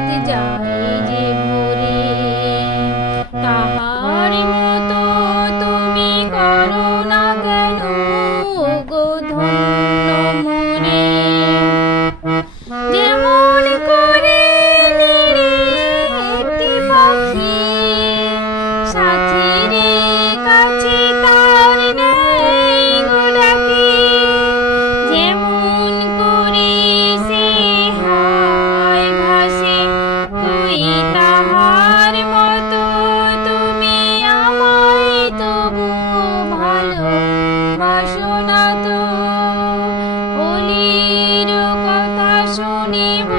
আজ যাই যে ভোরে, তাহার মতো তুমি করো না কেন গো ধন্য মোরে। যেমন করে নিরে একটি পাখি সাথীরে কাছে তার নেই গো ডাকে, যেমন করে সে হায় ভাসে, ওই তাহার মতো তুমি আমায় তবু ভালো বাসো না তো। অলির কথা শুনিব